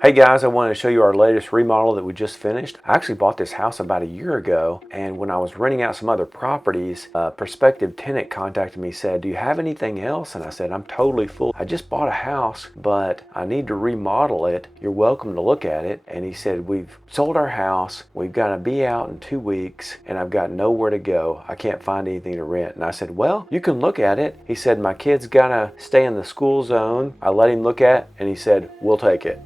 Hey guys, I wanted to show you our latest remodel that we just finished. I actually bought this house about a year ago, and when I was renting out some other properties, a prospective tenant contacted me, said, "Do you have anything else?" And I said, "I'm totally full. I just bought a house, but I need to remodel it. You're welcome to look at it." And he said, "We've sold our house. We've got to be out in 2 weeks, and I've got nowhere to go. I can't find anything to rent." And I said, "Well, you can look at it." He said, "My kid's got to stay in the school zone." I let him look at it, and he said, "We'll take it."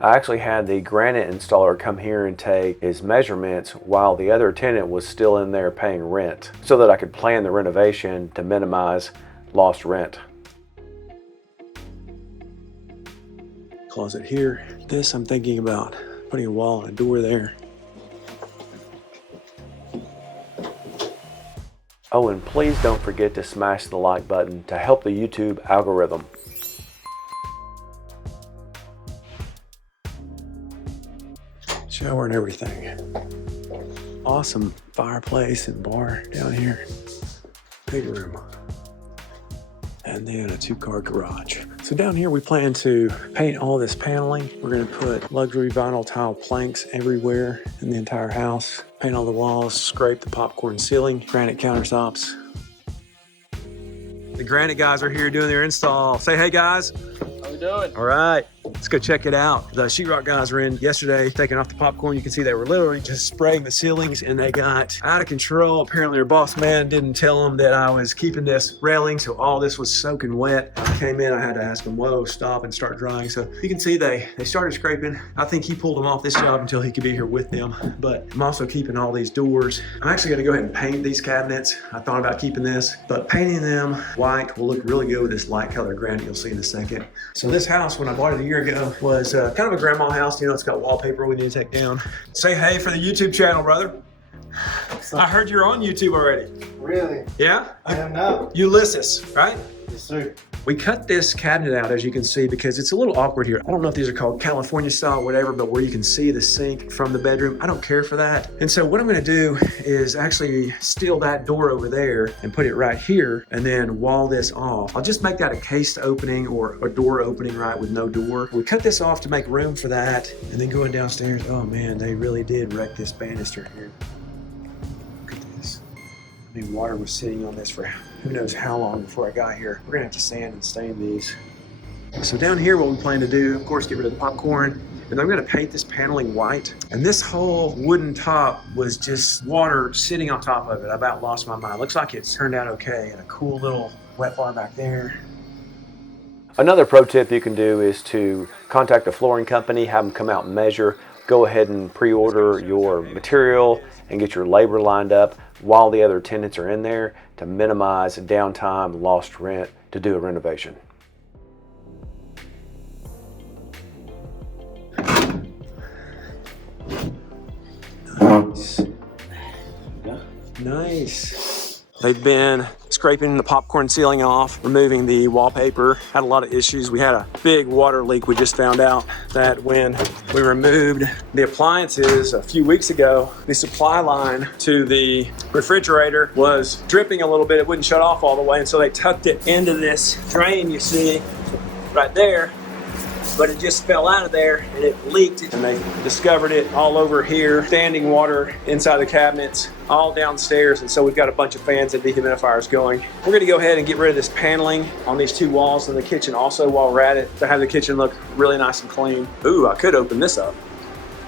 I actually had the granite installer come here and take his measurements while the other tenant was still in there paying rent, so that I could plan the renovation to minimize lost rent. Closet here. This I'm thinking about putting a wall and a door there. Oh, and please don't forget to smash the like button to help the YouTube algorithm. Shower and everything. Awesome fireplace and bar down here. Big room. And then a 2-car garage. So down here we plan to paint all this paneling. We're gonna put luxury vinyl tile planks everywhere in the entire house. Paint all the walls, scrape the popcorn ceiling, granite countertops. The granite guys are here doing their install. Say hey guys. How we doing? All right, let's go check it out. The sheetrock guys were in yesterday taking off the popcorn. You can see they were literally just spraying the ceilings and they got out of control. Apparently their boss man didn't tell them that I was keeping this railing, so all this was soaking wet. I came in, I had to ask them, whoa, stop and start drying. So you can see they started scraping. I think he pulled them off this job until he could be here with them. But I'm also keeping all these doors. I'm actually gonna go ahead and paint these cabinets. I thought about keeping this, but painting them white will look really good with this light color granite you'll see in a second. So this house, when I bought it a year ago, was kind of a grandma house. You know, it's got wallpaper we need to take down. Say hey for the YouTube channel, brother. I heard you're on YouTube already. Really? Yeah? I am now. Ulysses, right? Yes, sir. We cut this cabinet out, as you can see, because it's a little awkward here. I don't know if these are called California style or whatever, but where you can see the sink from the bedroom. I don't care for that. And so what I'm gonna do is actually steal that door over there and put it right here and then wall this off. I'll just make that a cased opening or a door opening, right, with no door. We cut this off to make room for that. And then going downstairs, oh man, they really did wreck this banister here. Look at this. I mean, water was sitting on this for who knows how long before I got here. We're gonna have to sand and stain these. So down here, what we plan to do, of course, get rid of the popcorn, and I'm gonna paint this paneling white. And this whole wooden top was just water sitting on top of it. I about lost my mind. Looks like it's turned out okay, and a cool little wet bar back there. Another pro tip you can do is to contact a flooring company, have them come out and measure. Go ahead and pre-order your material and get your labor lined up while the other tenants are in there to minimize downtime, lost rent to do a renovation. Nice. Nice. They've been scraping the popcorn ceiling off, removing the wallpaper. Had a lot of issues. We had a big water leak. We just found out that when we removed the appliances a few weeks ago, the supply line to the refrigerator was dripping a little bit. It wouldn't shut off all the way, and so they tucked it into this drain you see right there. But it just fell out of there and it leaked, and they discovered it all over here, standing water inside the cabinets, all downstairs. And so we've got a bunch of fans and dehumidifiers going. We're gonna go ahead and get rid of this paneling on these 2 walls in the kitchen also while we're at it, to have the kitchen look really nice and clean. Ooh, I could open this up.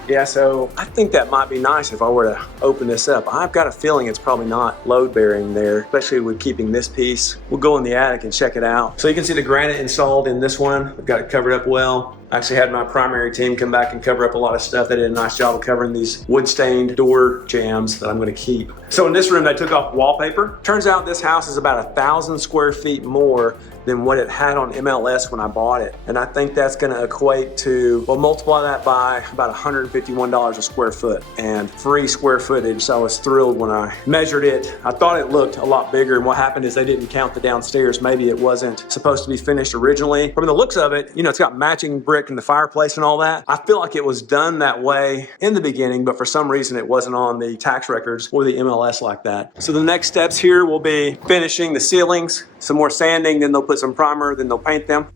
Yeah, so I think that might be nice if I were to open this up. I've got a feeling it's probably not load bearing there, especially with keeping this piece. We'll go in the attic and check it out. So you can see the granite installed in this one. We've got it covered up well. I actually had my primary team come back and cover up a lot of stuff. They did a nice job of covering these wood stained door jambs that I'm gonna keep. So in this room, they took off wallpaper. Turns out this house is about 1,000 square feet more than what it had on MLS when I bought it. And I think that's gonna equate to, well, multiply that by about $151 a square foot and free square footage. So I was thrilled when I measured it. I thought it looked a lot bigger, and what happened is they didn't count the downstairs. Maybe it wasn't supposed to be finished originally. From the looks of it, you know, it's got matching brick in the fireplace and all that. I feel like it was done that way in the beginning, but for some reason it wasn't on the tax records or the MLS like that. So the next steps here will be finishing the ceilings, some more sanding, then they'll put some primer, then they'll paint them.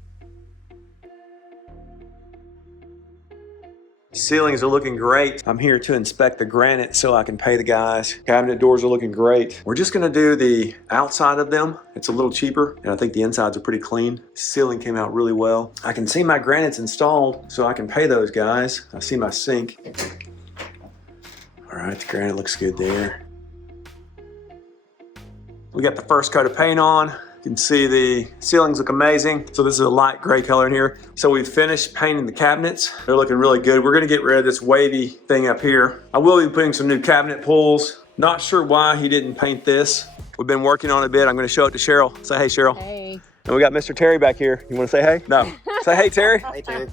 Ceilings are looking great. I'm here to inspect the granite so I can pay the guys. Cabinet doors are looking great. We're just gonna do the outside of them. It's a little cheaper, and I think the insides are pretty clean. Ceiling came out really well. I can see my granites installed, so I can pay those guys. I see my sink. All right, the granite looks good there. We got the first coat of paint on. You can see the ceilings look amazing. So this is a light gray color in here. So we've finished painting the cabinets. They're looking really good. We're gonna get rid of this wavy thing up here. I will be putting some new cabinet pulls. Not sure why he didn't paint this. We've been working on it a bit. I'm gonna show it to Cheryl. Say hey, Cheryl. Hey. And we got Mr. Terry back here. You wanna say hey? No. Say hey, Terry. Hey, Terry.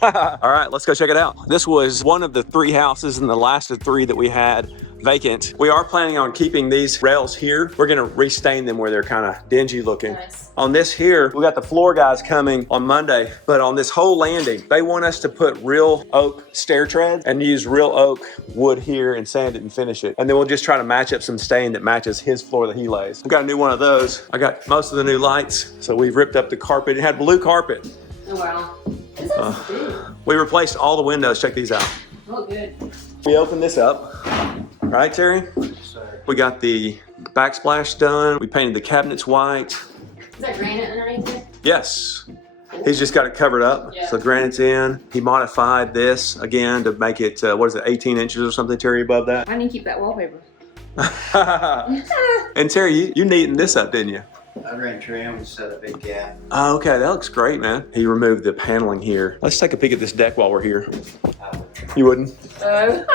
All right, let's go check it out. This was one of the 3 houses and the last of 3 that we had vacant. We are planning on keeping these rails here. We're gonna restain them where they're kind of dingy looking. Nice. On this here, we got the floor guys coming on Monday, but on this whole landing, they want us to put real oak stair treads and use real oak wood here and sand it and finish it. And then we'll just try to match up some stain that matches his floor that he lays. We got a new one of those. I got most of the new lights. So we've ripped up the carpet. It had blue carpet. Oh, wow. This is big. We replaced all the windows. Check these out. Oh, good. We opened this up. Right, Terry? We got the backsplash done. We painted the cabinets white. Is that granite underneath it? Yes. He's just got it covered up. Yeah. So granite's in. He modified this again to make it, 18 inches or something, Terry, above that? How do you keep that wallpaper? And Terry, you neatened this up, didn't you? I ran trim and set a big gap. Oh, okay, that looks great, man. He removed the paneling here. Let's take a peek at this deck while we're here. You wouldn't? Oh.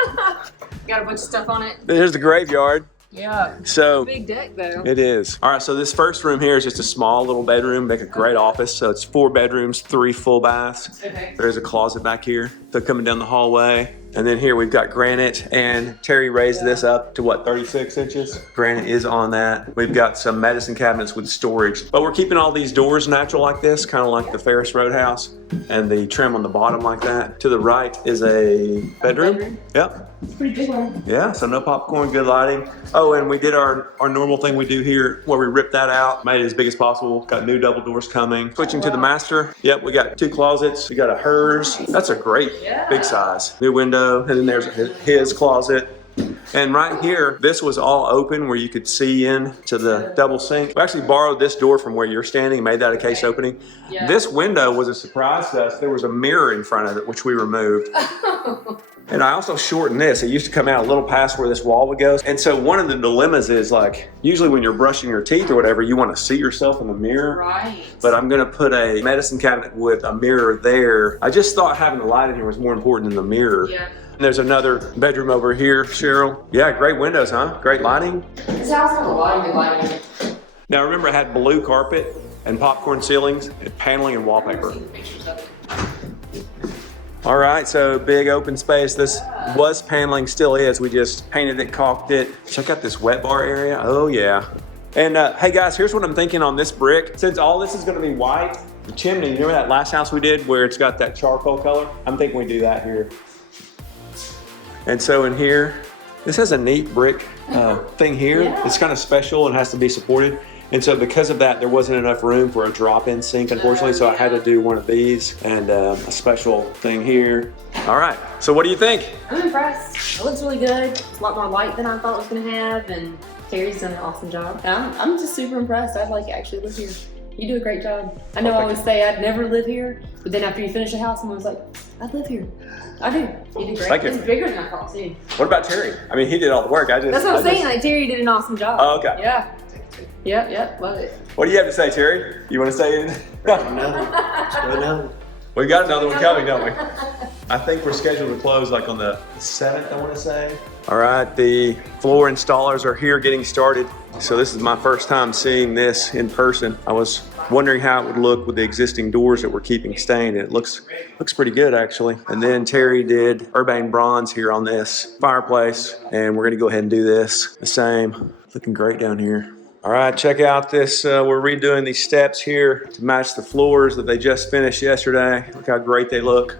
Got a bunch of stuff on it. There's the graveyard. Yeah. So Big deck, though. it is. All right, so this first room here is just a small little bedroom, make a great office. So it's 4 bedrooms, 3 full baths. Okay. There's a closet back here. So coming down the hallway. And then here we've got granite, and Terry raised this up to what, 36 inches? Granite is on that. We've got some medicine cabinets with storage, but we're keeping all these doors natural like this, kind of like the Ferris Roadhouse, and the trim on the bottom like that. To the right is a bedroom. Yep. It's a pretty big one. Yeah, so no popcorn, good lighting. Oh, and we did our normal thing we do here where we ripped that out, made it as big as possible. Got new double doors coming. Switching to the master. Yep, we got 2 closets. We got a hers. That's a great big size. New window, and then there's his closet. And right here, this was all open where you could see into the double sink. We actually borrowed this door from where you're standing, made that a case opening. Yeah. This window was a surprise to us. There was a mirror in front of it, which we removed. And I also shortened this. It used to come out a little past where this wall would go. And so one of the dilemmas is like, usually when you're brushing your teeth or whatever, you want to see yourself in the mirror. Right. But I'm gonna put a medicine cabinet with a mirror there. I just thought having the light in here was more important than the mirror. Yeah. And there's another bedroom over here, Cheryl. Yeah, great windows, huh? Great lighting. This house has a lot of good lighting. Now remember, I had blue carpet and popcorn ceilings and paneling and wallpaper. Pictures of it. All right, so big open space. This was paneling, still is. We just painted it, caulked it. Check out this wet bar area. Oh yeah. And hey guys, here's what I'm thinking on this brick. Since all this is gonna be white, the chimney, you remember that last house we did where it's got that charcoal color? I'm thinking we do that here. And so in here, this has a neat brick thing here. Yeah. It's kind of special and has to be supported. And so because of that, there wasn't enough room for a drop-in sink, unfortunately, so I had to do one of these and a special thing here. All right, so what do you think? I'm impressed. It looks really good. It's a lot more light than I thought it was gonna have, and Terry's done an awesome job. And I'm just super impressed. I'd like to actually live here. You do a great job. I know I always say I'd never live here, but then after you finish a house, someone's like, I'd live here. I do. You do great. Thank you. It's bigger than I thought too. What about Terry? I mean, he did all the work. That's what I'm saying. Like Terry did an awesome job. Oh, okay. Yeah. Yep. Love it. What do you have to say, Terry? You want to say anything? Another. We got another one coming, don't we? I think we're scheduled to close like on the 7th, I want to say. All right, the floor installers are here getting started. So this is my first time seeing this in person. I was wondering how it would look with the existing doors that we're keeping stained. It looks pretty good actually. And then Terry did urbane bronze here on this fireplace, and we're gonna go ahead and do this the same. Looking great down here. All right, check out this. We're redoing these steps here to match the floors that they just finished yesterday. Look how great they look.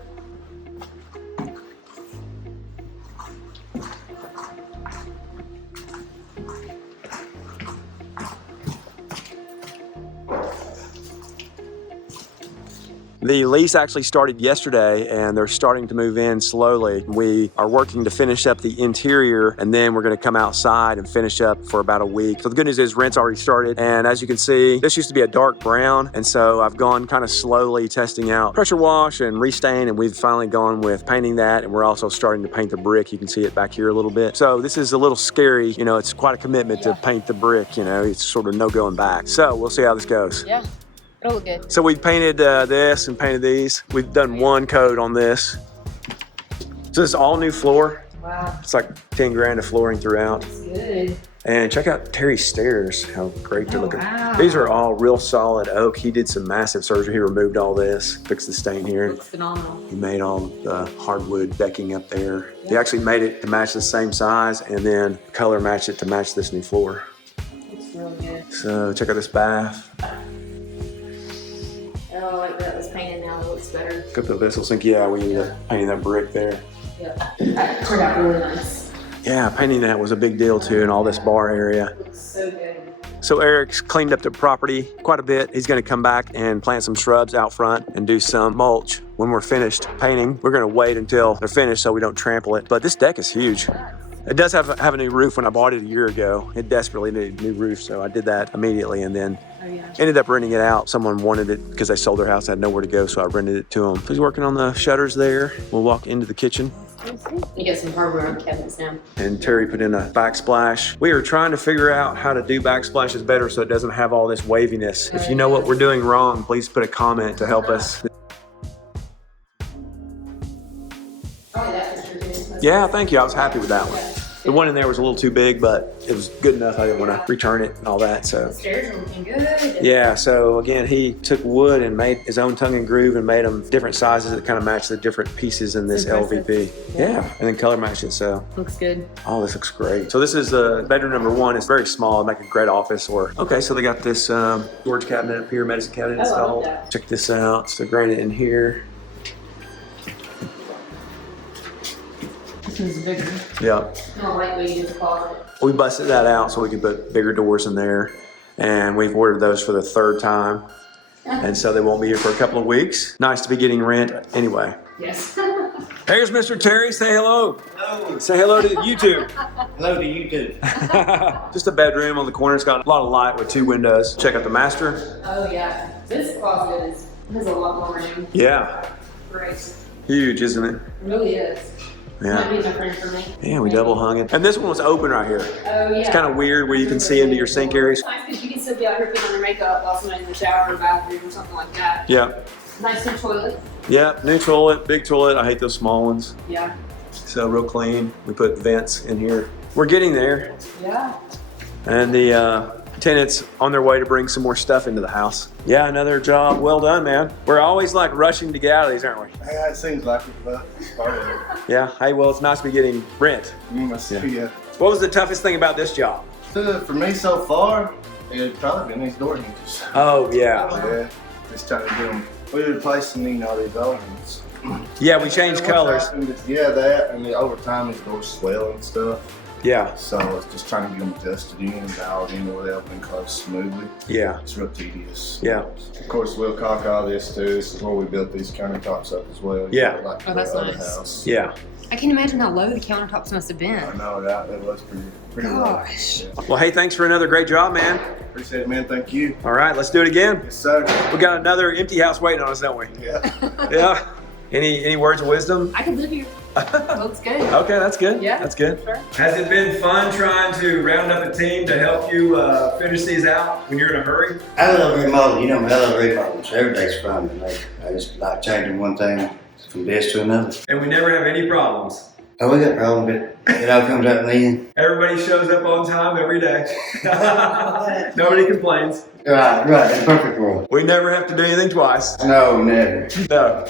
The lease actually started yesterday and they're starting to move in slowly. We are working to finish up the interior and then we're gonna come outside and finish up for about a week. So the good news is rent's already started. And as you can see, this used to be a dark brown. And so I've gone kind of slowly testing out pressure wash and restain, and we've finally gone with painting that. And we're also starting to paint the brick. You can see it back here a little bit. So this is a little scary. You know, it's quite a commitment to paint the brick, you know, it's sort of no going back. So we'll see how this goes. Yeah, it'll look good. So we painted this and painted these. We've done one coat on this. So this is all new floor. Wow. It's like 10 grand of flooring throughout. That's good. And check out Terry's stairs, how great they're looking. Wow. These are all real solid oak. He did some massive surgery. He removed all this, fixed the stain here. Looks phenomenal. He made all the hardwood decking up there. He actually made it to match the same size and then color matched it to match this new floor. Looks really good. So check out this bath. Oh, I like that was painted now. It looks better. Got the vessel sink. Yeah, we ended up painting that brick there. Yeah, that turned out really nice. Yeah, painting that was a big deal too, and all this bar area. Looks so good. So Eric's cleaned up the property quite a bit. He's gonna come back and plant some shrubs out front and do some mulch. When we're finished painting, we're gonna wait until they're finished so we don't trample it. But this deck is huge. It does have a new roof. When I bought it a year ago, it desperately needed a new roof, so I did that immediately and then ended up renting it out. Someone wanted it because they sold their house, had nowhere to go, so I rented it to them. So he's working on the shutters there. We'll walk into the kitchen. You get some hardware on the cabinets now. And Terry put in a backsplash. We are trying to figure out how to do backsplashes better so it doesn't have all this waviness. If you know what we're doing wrong, please put a comment to help us. Yeah, thank you. I was happy with that one. The one in there was a little too big, but it was good enough. I didn't want to return it and all that, so. The stairs are looking good. Yeah, so again, he took wood and made his own tongue and groove and made them different sizes that kind of match the different pieces in this LVP. Yeah, and then color matched it, so. Looks good. Oh, this looks great. So this is bedroom number one. It's very small, make a great office or, okay, so they got this storage cabinet up here, medicine cabinet installed. Check this out. So granite in here. This is bigger. Yeah. More lightweight in the closet. We busted that out so we could put bigger doors in there. And we've ordered those for the third time. And so they won't be here for a couple of weeks. Nice to be getting rent anyway. Yes. Here's Mr. Terry. Say hello. Hello. Say hello to YouTube. Hello to you too. Just a bedroom on the corner. It's got a lot of light with 2 windows. Check out the master. Oh yeah. This closet has a lot more room. Yeah. Great. Huge, isn't it? It really is. Might be Yeah. different for me. Yeah, we double hung it. And this one was open right here. Oh yeah. It's kind of weird where you can see into your sink areas. It's nice because you can still be out here putting on your makeup while somebody's in the shower or bathroom or something like that. Yeah. Nice new toilet. Yeah, new toilet, big toilet. I hate those small ones. Yeah. So real clean. We put vents in here. We're getting there. Yeah. And the tenants on their way to bring some more stuff into the house. Yeah, another job well done, man. We're always like rushing to get out of these, aren't we? Yeah, it seems like it, but it's part of it. Yeah, hey, well, it's nice to be getting rent. Yeah. What was the toughest thing about this job? For me so far, it's probably been these door hinges. Oh, yeah. Yeah, just trying to do them. We were replacing, all these door hinges. Yeah, we changed What's colors. happened is, yeah, that, and then over time these doors swell and stuff. Yeah, So it's just trying to get them adjusted in and dialed in where they open and close smoothly. yeah, It's real tedious. yeah. Of course, we'll caulk all this too. This is where we built these countertops up as well. Yeah. Like Oh, that's the other nice. house. Yeah. I can imagine how low the countertops must have been. I know that was pretty low. Gosh. Yeah. Well, hey, thanks for another great job, man. Appreciate it, man. Thank you. All right, let's do it again. Yes, sir. We got another empty house waiting on us, don't we? Yeah. Yeah. Any words of wisdom? I could live here. Looks good. Okay, that's good. Yeah. That's good. Sure. Has it been fun trying to round up a team to help you finish these out when you're in a hurry? I love remodeling. You know me, I love remodeling. So every day's fun. Like, I just like changing one thing from this to another. And we never have any problems. Oh, we got problems, but it all comes out in the end. Everybody shows up on time every day. Nobody complains. Right, in a perfect world. We never have to do anything twice. No, never. No.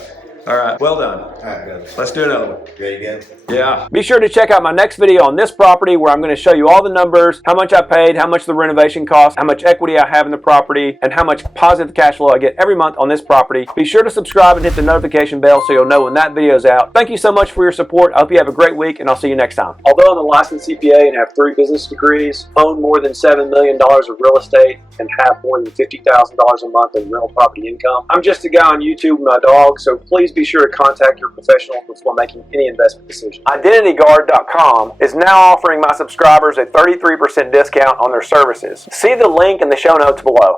All right, well done. All right, brother. Let's do another one. Ready to go? Yeah. Be sure to check out my next video on this property where I'm going to show you all the numbers, how much I paid, how much the renovation cost, how much equity I have in the property, and how much positive cash flow I get every month on this property. Be sure to subscribe and hit the notification bell so you'll know when that video is out. Thank you so much for your support. I hope you have a great week, and I'll see you next time. Although I'm a licensed CPA and have 3 business degrees, own more than $7 million of real estate, and have more than $50,000 a month in rental property income, I'm just a guy on YouTube with my dog, so please be sure to contact your professional before making any investment decision. IdentityGuard.com is now offering my subscribers a 33% discount on their services. See the link in the show notes below.